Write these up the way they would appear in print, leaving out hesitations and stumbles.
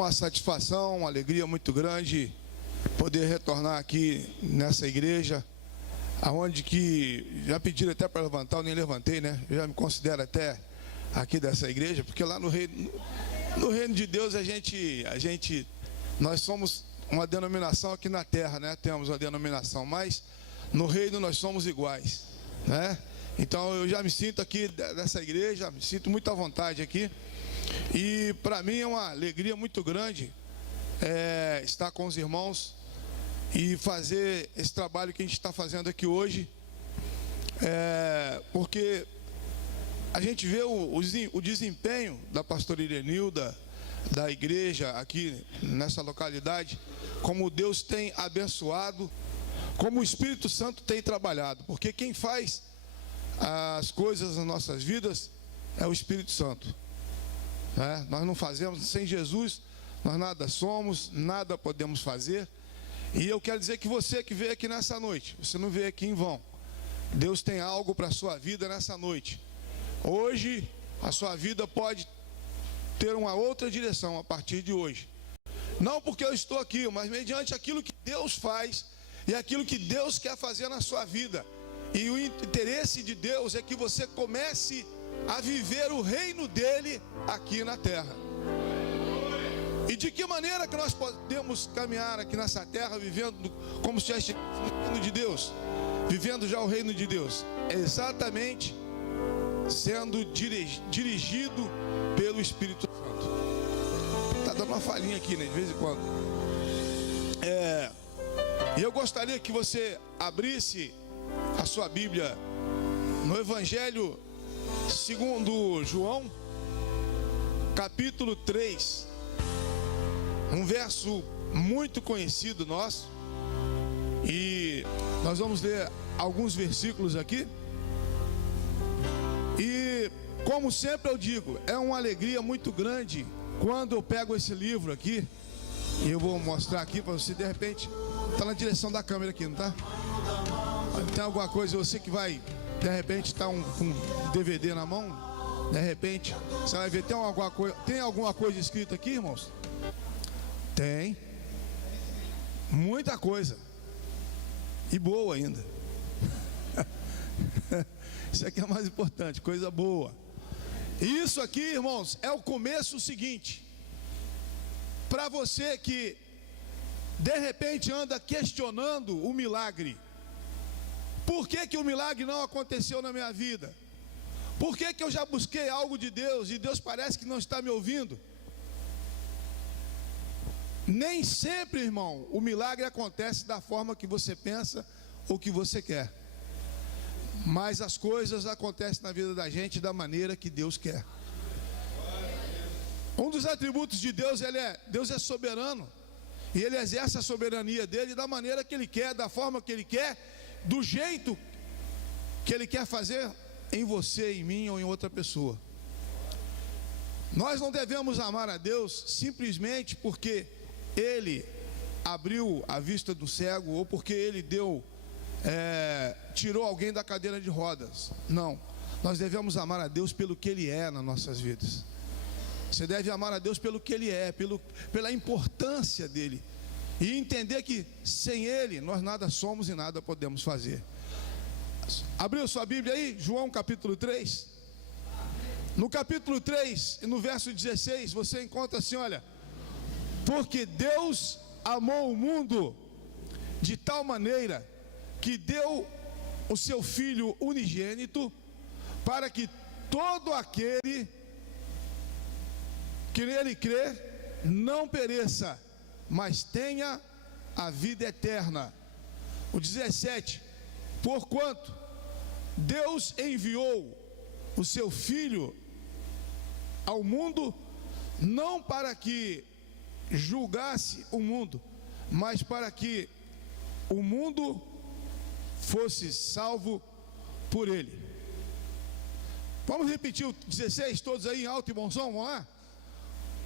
uma satisfação, uma alegria muito grande poder retornar aqui nessa igreja, aonde que já pediram até para levantar, eu nem levantei, né? Eu já me considero até aqui dessa igreja, porque lá no reino de Deus nós somos uma denominação aqui na terra, né? Temos uma denominação, mas no reino nós somos iguais, né? Então eu já me sinto aqui dessa igreja, me sinto muito à vontade aqui. E para mim é uma alegria muito grande estar com os irmãos e fazer esse trabalho que a gente está fazendo aqui hoje, porque a gente vê o desempenho da pastora Irenilda, da igreja aqui nessa localidade, como Deus tem abençoado, como o Espírito Santo tem trabalhado, porque quem faz as coisas nas nossas vidas é o Espírito Santo. Nós não fazemos, sem Jesus nós nada somos, nada podemos fazer. E eu quero dizer que você que veio aqui nessa noite, você não veio aqui em vão. Deus tem algo para a sua vida nessa noite. Hoje a sua vida pode ter uma outra direção a partir de hoje. Não porque eu estou aqui, mas mediante aquilo que Deus faz e aquilo que Deus quer fazer na sua vida. E o interesse de Deus é que você comece a viver o reino dele aqui na terra. E de que maneira que nós podemos caminhar aqui nessa terra vivendo como se já estivéssemos no reino de Deus, vivendo já o reino de Deus? Exatamente sendo dirigido pelo Espírito Santo. Está dando uma falhinha aqui, né, de vez em quando. E eu gostaria que você abrisse a sua Bíblia no Evangelho segundo João, capítulo 3, um verso muito conhecido nosso, e nós vamos ler alguns versículos aqui. E como sempre eu digo, é uma alegria muito grande quando eu pego esse livro aqui, e eu vou mostrar aqui para você. De repente está na direção da câmera aqui, não está? Tem alguma coisa, você que vai de repente estar com um DVD na mão, de repente você vai ver, tem alguma coisa escrita aqui, irmãos? Tem muita coisa, e boa ainda. Isso aqui é mais importante, coisa boa. E isso aqui, irmãos, é o começo seguinte. Para você que de repente anda questionando o milagre, por que o milagre não aconteceu na minha vida? Por que eu já busquei algo de Deus e Deus parece que não está me ouvindo? Nem sempre, irmão, o milagre acontece da forma que você pensa ou que você quer. Mas as coisas acontecem na vida da gente da maneira que Deus quer. Um dos atributos de Deus, Deus é soberano. E Ele exerce a soberania dele da maneira que Ele quer, da forma que Ele quer, do jeito que Ele quer fazer em você, em mim ou em outra pessoa. Nós não devemos amar a Deus simplesmente porque Ele abriu a vista do cego, ou porque Ele tirou alguém da cadeira de rodas. Não, nós devemos amar a Deus pelo que Ele é nas nossas vidas. Você deve amar a Deus pelo que Ele é, pela importância dEle, e entender que sem Ele nós nada somos e nada podemos fazer. Abriu sua Bíblia aí? João capítulo 3. No capítulo 3 e no verso 16 você encontra assim, olha: porque Deus amou o mundo de tal maneira que deu o seu Filho unigênito, para que todo aquele que nele crê não pereça, mas tenha a vida eterna. O 17: porquanto Deus enviou o seu Filho ao mundo, não para que julgasse o mundo, mas para que o mundo fosse salvo por ele. Vamos repetir o 16 todos aí em alto e bom som, vamos lá?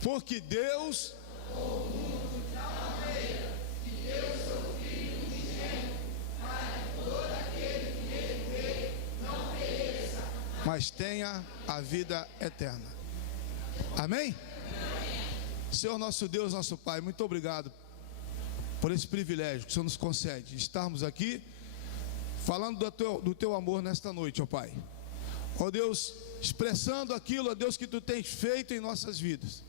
Porque Deus amou o mundo de tal maneira que deu o seu Filho unigênito, para que todo aquele que nele crê não pereça, mas tenha a vida eterna. Amém? Senhor nosso Deus, nosso Pai, muito obrigado por esse privilégio que o Senhor nos concede de estarmos aqui falando do teu amor nesta noite, ó Pai. Ó Deus, expressando aquilo, ó Deus, que Tu tens feito em nossas vidas.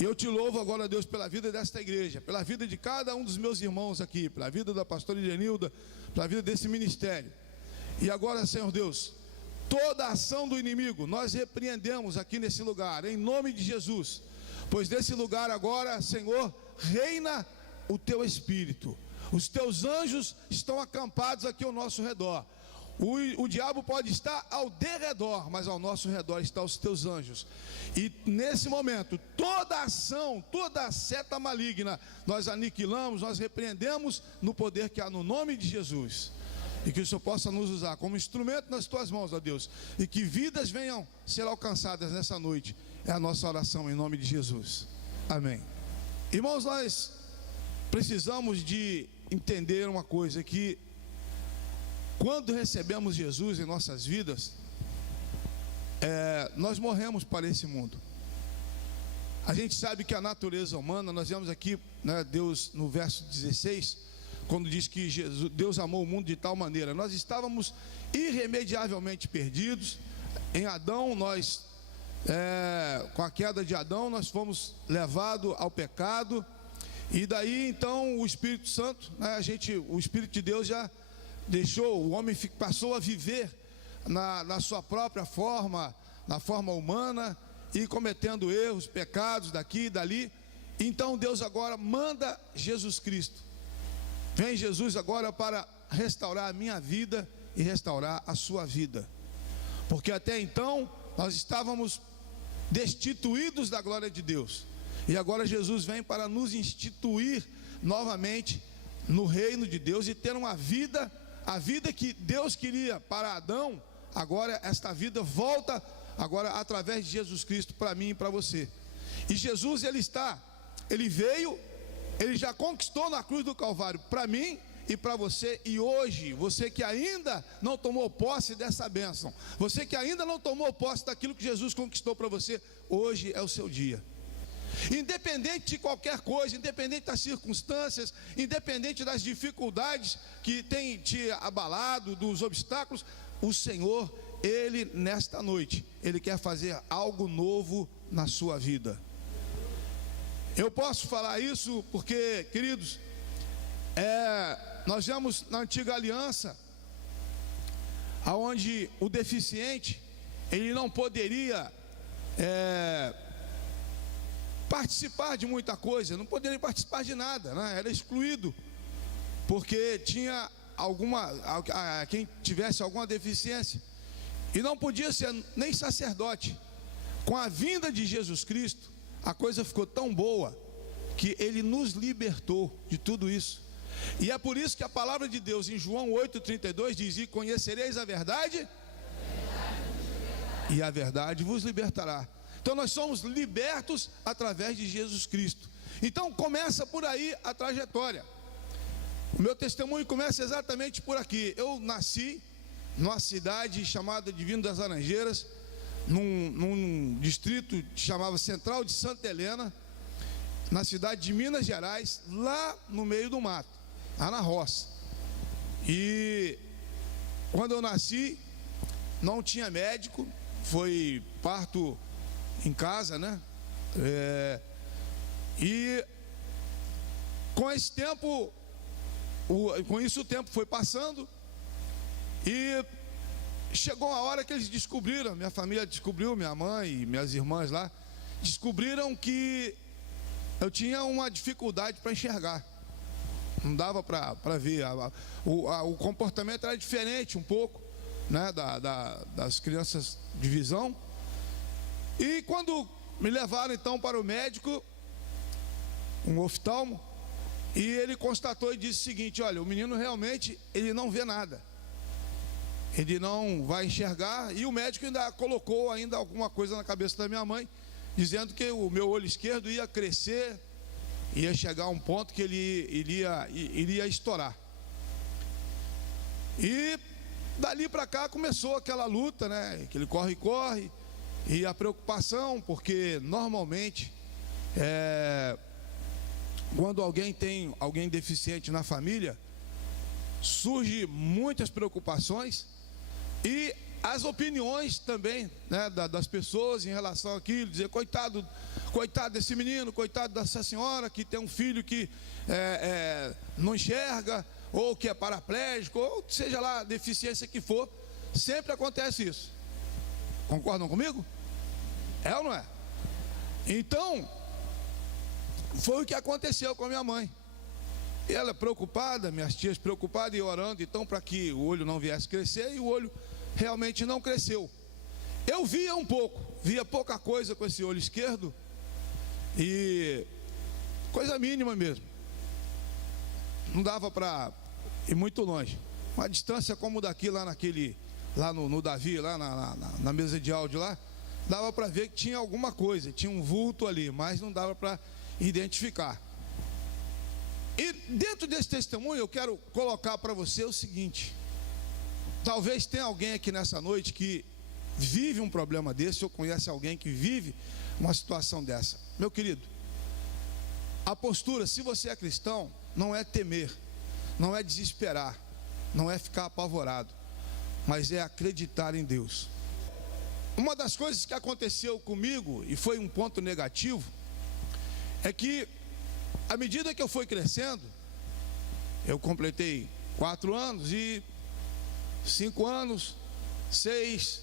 E eu te louvo agora, Deus, pela vida desta igreja, pela vida de cada um dos meus irmãos aqui, pela vida da pastora Irenilda, pela vida desse ministério. E agora, Senhor Deus, toda a ação do inimigo nós repreendemos aqui nesse lugar, em nome de Jesus. Pois nesse lugar agora, Senhor, reina o Teu Espírito. Os Teus anjos estão acampados aqui ao nosso redor. O diabo pode estar ao derredor, mas ao nosso redor estão os Teus anjos. E nesse momento, toda ação, toda seta maligna, nós aniquilamos, nós repreendemos no poder que há no nome de Jesus. E que o Senhor possa nos usar como instrumento nas Tuas mãos, ó Deus. E que vidas venham ser alcançadas nessa noite. É a nossa oração em nome de Jesus. Amém. Irmãos, nós precisamos de entender uma coisa, que quando recebemos Jesus em nossas vidas, nós morremos para esse mundo. A gente sabe que a natureza humana, nós vemos aqui, né, Deus no verso 16, quando diz que Deus amou o mundo de tal maneira, nós estávamos irremediavelmente perdidos. Em Adão, com a queda de Adão, nós fomos levados ao pecado. E daí então o Espírito Santo, né, o Espírito de Deus já deixou, o homem passou a viver na sua própria forma, na forma humana, e cometendo erros, pecados daqui e dali. Então Deus agora manda Jesus Cristo. Vem Jesus agora para restaurar a minha vida e restaurar a sua vida. Porque até então nós estávamos destituídos da glória de Deus. E agora Jesus vem para nos instituir novamente no reino de Deus e ter uma vida, a vida que Deus queria para Adão. Agora esta vida volta agora através de Jesus Cristo para mim e para você. E Jesus, ele veio, ele já conquistou na cruz do Calvário para mim e para você. E hoje, você que ainda não tomou posse dessa bênção, você que ainda não tomou posse daquilo que Jesus conquistou para você, hoje é o seu dia. Independente de qualquer coisa, independente das circunstâncias, independente das dificuldades que tem te abalado, dos obstáculos, o Senhor, Ele nesta noite, Ele quer fazer algo novo na sua vida. Eu posso falar isso porque, queridos, nós vemos na antiga aliança, aonde o deficiente, ele não poderia participar de muita coisa, não poderia participar de nada, né? Era excluído, porque tinha quem tivesse alguma deficiência, e não podia ser nem sacerdote. Com a vinda de Jesus Cristo, a coisa ficou tão boa, que Ele nos libertou de tudo isso. E é por isso que a palavra de Deus em João 8,32 diz: e conhecereis a verdade, e a verdade vos libertará. Então nós somos libertos através de Jesus Cristo. Então começa por aí a trajetória. O meu testemunho começa exatamente por aqui. Eu nasci numa cidade chamada Divino das Laranjeiras, num distrito que chamava Central de Santa Helena, na cidade de Minas Gerais, lá no meio do mato, lá na roça. E quando eu nasci, não tinha médico, foi parto em casa, né? E com esse tempo, com isso o tempo foi passando, e chegou a hora que eles descobriram, minha família descobriu, minha mãe e minhas irmãs lá, descobriram que eu tinha uma dificuldade para enxergar. Não dava para ver, o comportamento era diferente um pouco, né, das crianças de visão. E quando me levaram então para o médico, um oftalmo, e ele constatou e disse o seguinte: olha, o menino realmente, ele não vê nada, ele não vai enxergar. E o médico ainda colocou alguma coisa na cabeça da minha mãe, dizendo que o meu olho esquerdo ia crescer, ia chegar a um ponto que ele iria estourar. E dali para cá começou aquela luta, né? Aquele corre, e a preocupação, porque normalmente Quando alguém tem alguém deficiente na família, surge muitas preocupações e as opiniões também, né, das pessoas em relação àquilo, dizer coitado desse menino, coitado dessa senhora que tem um filho que não enxerga, ou que é paraplégico, ou seja lá a deficiência que for, sempre acontece isso. Concordam comigo? É ou não é? Então, foi o que aconteceu com a minha mãe. E ela preocupada, minhas tias preocupadas e orando então para que o olho não viesse crescer, e o olho realmente não cresceu. Eu via um pouco, via pouca coisa com esse olho esquerdo, e coisa mínima mesmo, não dava para ir muito longe, uma distância como daqui lá no Davi, lá na mesa de áudio lá, dava para ver que tinha alguma coisa, tinha um vulto ali, mas não dava para identificar. E dentro desse testemunho eu quero colocar para você o seguinte: talvez tenha alguém aqui nessa noite que vive um problema desse, ou conhece alguém que vive uma situação dessa. Meu querido, a postura, se você é cristão, não é temer, não é desesperar, não é ficar apavorado, mas é acreditar em Deus. Uma das coisas que aconteceu comigo, e foi um ponto negativo, é que à medida que eu fui crescendo, eu completei 4 anos e 5 anos, 6,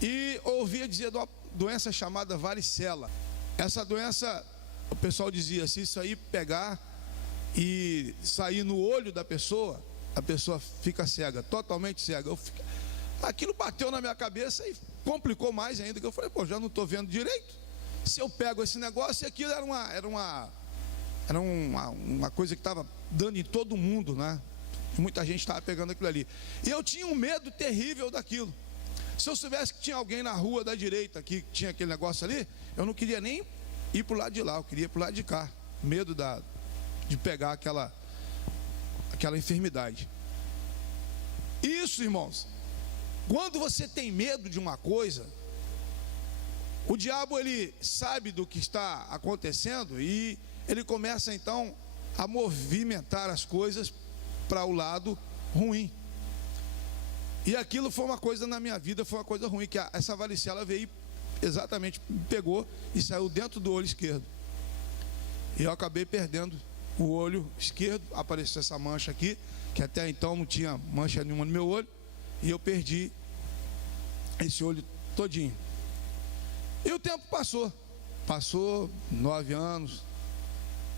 e ouvia dizer de uma doença chamada varicela. Essa doença, o pessoal dizia, se isso aí pegar e sair no olho da pessoa, a pessoa fica cega, totalmente cega. Aquilo bateu na minha cabeça e complicou mais ainda, que eu falei, já não estou vendo direito. Se eu pego esse negócio, e aquilo era uma coisa que estava dando em todo mundo, né? Muita gente estava pegando aquilo ali, e eu tinha um medo terrível daquilo. Se eu soubesse que tinha alguém na rua da direita que tinha aquele negócio ali, eu não queria nem ir para o lado de lá, eu queria ir para o lado de cá, medo de pegar aquela enfermidade. Isso, irmãos, quando você tem medo de uma coisa, o diabo, ele sabe do que está acontecendo e ele começa então a movimentar as coisas para o lado ruim. E aquilo foi uma coisa na minha vida, foi uma coisa ruim, que essa varicela veio exatamente, pegou e saiu dentro do olho esquerdo. E eu acabei perdendo o olho esquerdo, apareceu essa mancha aqui, que até então não tinha mancha nenhuma no meu olho, e eu perdi esse olho todinho. E o tempo passou 9 anos,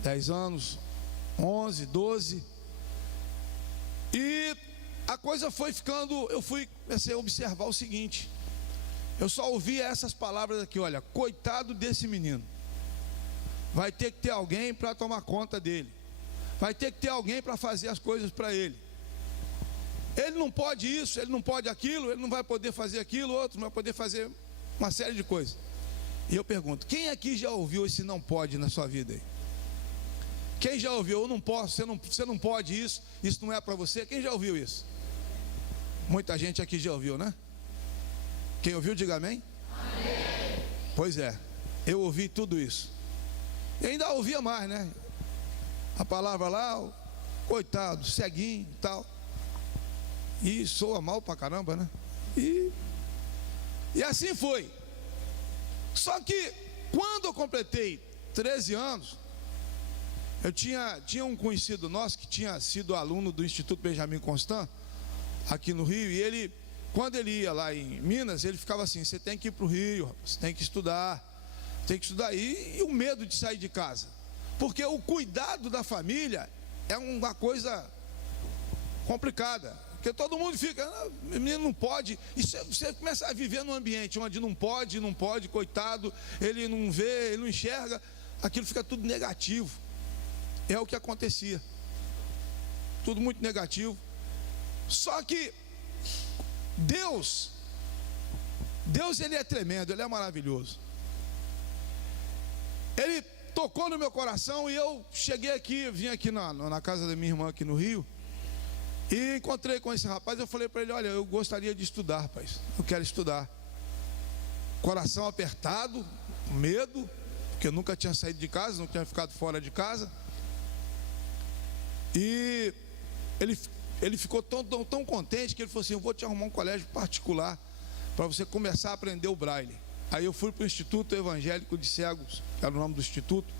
10 anos, 11, 12, e a coisa foi ficando, comecei a observar o seguinte, eu só ouvia essas palavras aqui, olha, coitado desse menino, vai ter que ter alguém para tomar conta dele, vai ter que ter alguém para fazer as coisas para ele não pode isso, ele não pode aquilo, ele não vai poder fazer aquilo, outro não vai poder fazer uma série de coisas. E eu pergunto, quem aqui já ouviu esse não pode na sua vida aí? Quem já ouviu, eu não posso, você não pode isso não é para você? Quem já ouviu isso? Muita gente aqui já ouviu, né? Quem ouviu, diga amém. Amém. Pois é, eu ouvi tudo isso. E ainda ouvia mais, né? A palavra lá, coitado, ceguinho e tal. E soa mal pra caramba, né? E assim foi. Só que quando eu completei 13 anos, eu tinha um conhecido nosso que tinha sido aluno do Instituto Benjamin Constant aqui no Rio, e ele, quando ele ia lá em Minas, ele ficava assim, você tem que ir para o Rio, você tem que estudar, e o medo de sair de casa, porque o cuidado da família é uma coisa complicada, porque todo mundo fica, menino não pode, e você começa a viver num ambiente onde não pode, coitado, ele não vê, ele não enxerga, aquilo fica tudo negativo. É o que acontecia, tudo muito negativo. Só que Deus ele é tremendo, ele é maravilhoso. Ele tocou no meu coração e eu cheguei aqui, vim aqui na casa da minha irmã aqui no Rio, e encontrei com esse rapaz. Eu falei para ele, olha, eu gostaria de estudar, rapaz, eu quero estudar. Coração apertado, medo, porque eu nunca tinha saído de casa, não tinha ficado fora de casa. E ele ficou tão contente que ele falou assim: eu vou te arrumar um colégio particular para você começar a aprender o braille. Aí eu fui para o Instituto Evangélico de Cegos, que era o nome do instituto,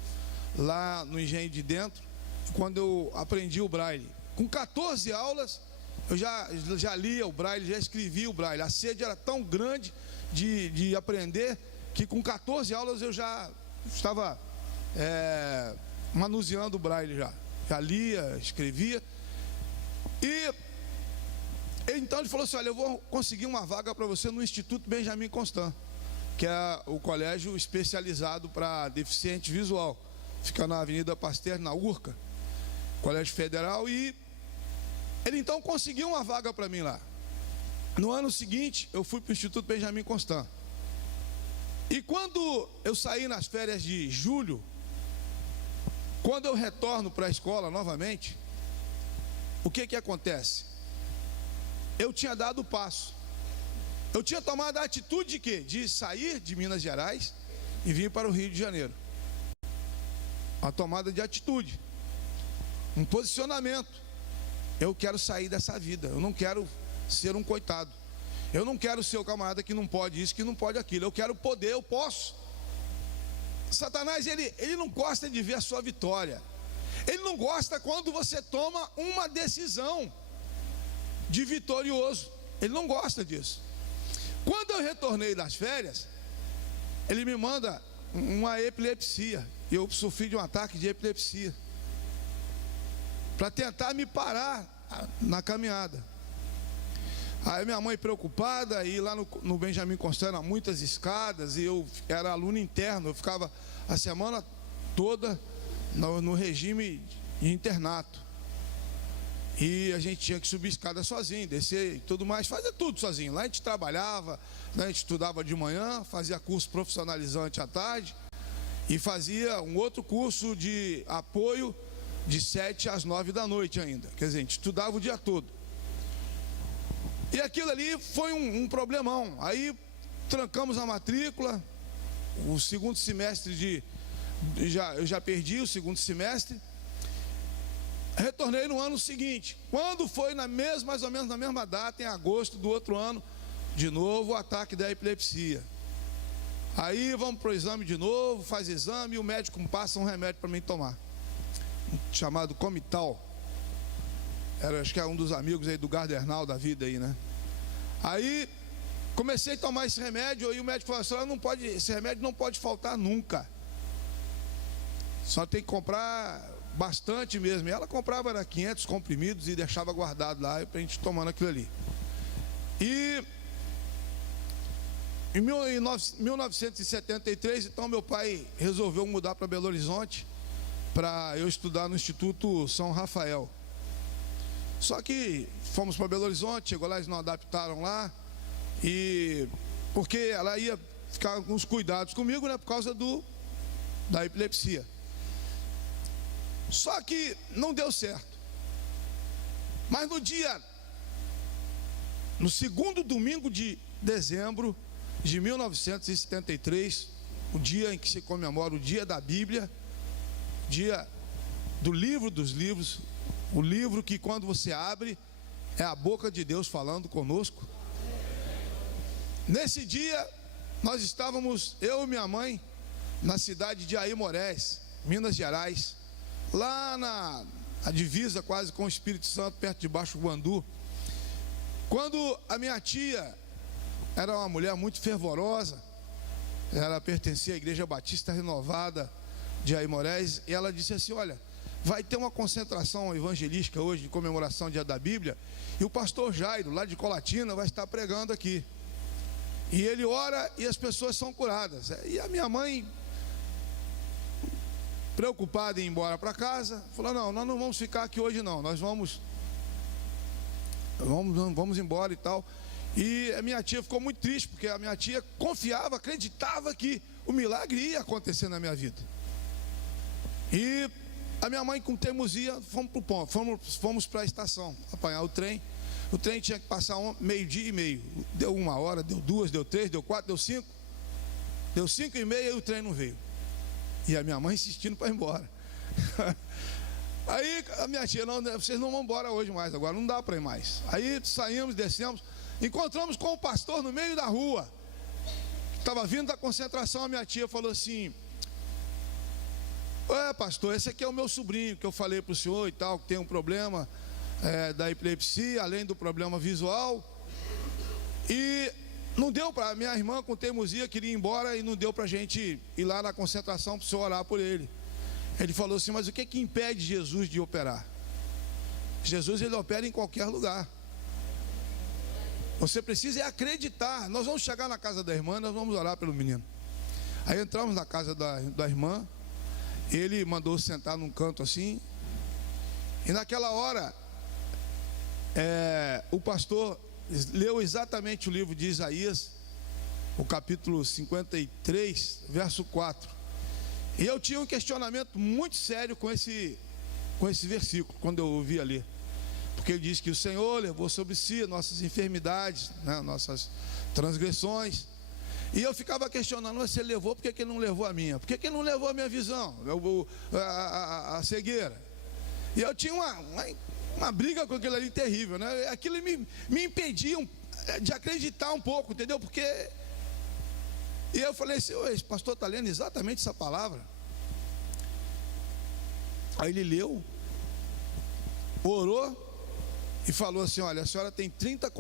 lá no Engenho de Dentro. Quando eu aprendi o braille, com 14 aulas, eu já lia o braille, já escrevia o braille. A sede era tão grande de aprender, que com 14 aulas eu já estava manuseando o braille já lia, escrevia. E então ele falou assim: olha, eu vou conseguir uma vaga para você no Instituto Benjamin Constant, que é o colégio especializado para deficiente visual, fica na Avenida Pasteur, na Urca, Colégio Federal. E ele então conseguiu uma vaga para mim lá. No ano seguinte eu fui para o Instituto Benjamin Constant. E quando eu saí nas férias de julho, quando eu retorno para a escola novamente, o que acontece? Eu tinha dado o passo. Eu tinha tomado a atitude de quê? De sair de Minas Gerais e vir para o Rio de Janeiro. Uma tomada de atitude, um posicionamento. Eu quero sair dessa vida. Eu não quero ser um coitado. Eu não quero ser o camarada que não pode isso, que não pode aquilo. Eu quero poder, eu posso. Satanás, ele não gosta de ver a sua vitória. Ele não gosta quando você toma uma decisão de vitorioso. Ele não gosta disso. Quando eu retornei das férias, ele me manda uma epilepsia. Eu sofri de um ataque de epilepsia, para tentar me parar na caminhada. Aí minha mãe preocupada, e lá no Benjamin Constant muitas escadas, e eu era aluno interno, eu ficava a semana toda no regime de internato. E a gente tinha que subir escada sozinho, descer e tudo mais, fazer tudo sozinho. Lá a gente trabalhava, né, a gente estudava de manhã, fazia curso profissionalizante à tarde, e fazia um outro curso de apoio de 7 às 9 da noite ainda. Quer dizer, a gente estudava o dia todo. E aquilo ali foi um problemão. Aí trancamos a matrícula. O segundo semestre eu já perdi o segundo semestre. Retornei no ano seguinte. Quando foi mais ou menos na mesma data, em agosto do outro ano, de novo o ataque da epilepsia. Aí vamos para o exame de novo, faz exame, e o médico passa um remédio para mim tomar, chamado Comital. Acho que é um dos amigos aí do Gardernal da vida aí, né? Aí comecei a tomar esse remédio, e o médico falou assim: esse remédio não pode faltar nunca. Só tem que comprar bastante mesmo. E ela comprava 500 comprimidos e deixava guardado lá para a gente tomando aquilo ali. E em 1973, então, meu pai resolveu mudar para Belo Horizonte para eu estudar no Instituto São Rafael. Só que fomos para Belo Horizonte, chegou lá, eles não adaptaram lá, e porque ela ia ficar com os cuidados comigo, né, por causa da epilepsia. Só que não deu certo. Mas no segundo domingo de dezembro de 1973, o dia em que se comemora o dia da Bíblia, dia do livro dos livros, o livro que quando você abre é a boca de Deus falando conosco. Nesse dia nós estávamos, eu e minha mãe, na cidade de Aimorés, Minas Gerais, lá na divisa quase com o Espírito Santo, perto de Baixo Guandu, quando a minha tia era uma mulher muito fervorosa. Ela pertencia à Igreja Batista Renovada de Aimorés, e ela disse assim: olha, vai ter uma concentração evangelística hoje, de comemoração do dia da Bíblia, e o pastor Jairo, lá de Colatina, vai estar pregando aqui, e ele ora e as pessoas são curadas. E a minha mãe, preocupada em ir embora para casa, falou: não, nós não vamos ficar aqui hoje não, nós vamos embora e tal. E a minha tia ficou muito triste, porque a minha tia confiava, acreditava que o milagre ia acontecer na minha vida. E a minha mãe, com teimosia, fomos para o ponto, fomos para a estação apanhar o trem. O trem tinha que passar meio-dia e meio. Deu 1 hora, deu 2, deu 3, deu 4, deu 5. Deu 5h30 e o trem não veio. E a minha mãe insistindo para ir embora. Aí a minha tia, não, vocês não vão embora hoje mais, agora não dá para ir mais. Aí saímos, descemos, encontramos com o pastor no meio da rua. Estava vindo da concentração, a minha tia falou assim: pastor, esse aqui é o meu sobrinho, que eu falei para o senhor e tal, que tem um problema da epilepsia, além do problema visual. E não deu para, minha irmã com teimosia queria ir embora e não deu para a gente ir lá na concentração para o senhor orar por ele. Ele falou assim: mas o que impede Jesus de operar? Jesus, ele opera em qualquer lugar. Você precisa acreditar. Nós vamos chegar na casa da irmã, nós vamos orar pelo menino. Aí entramos na casa da irmã. Ele mandou sentar num canto assim. E naquela hora o pastor leu exatamente o livro de Isaías, o capítulo 53, verso 4. E eu tinha um questionamento muito sério com esse versículo, quando eu ouvi ali. Porque ele diz que o Senhor levou sobre si nossas enfermidades, né, nossas transgressões. E eu ficava questionando: mas se ele levou, por que ele não levou a minha? Por que ele não levou a minha visão, a cegueira? E eu tinha uma briga com aquilo ali terrível, né? Aquilo me impedia de acreditar um pouco, entendeu? Porque... E eu falei assim: esse pastor está lendo exatamente essa palavra. Aí ele leu, orou e falou assim: olha, a senhora tem 30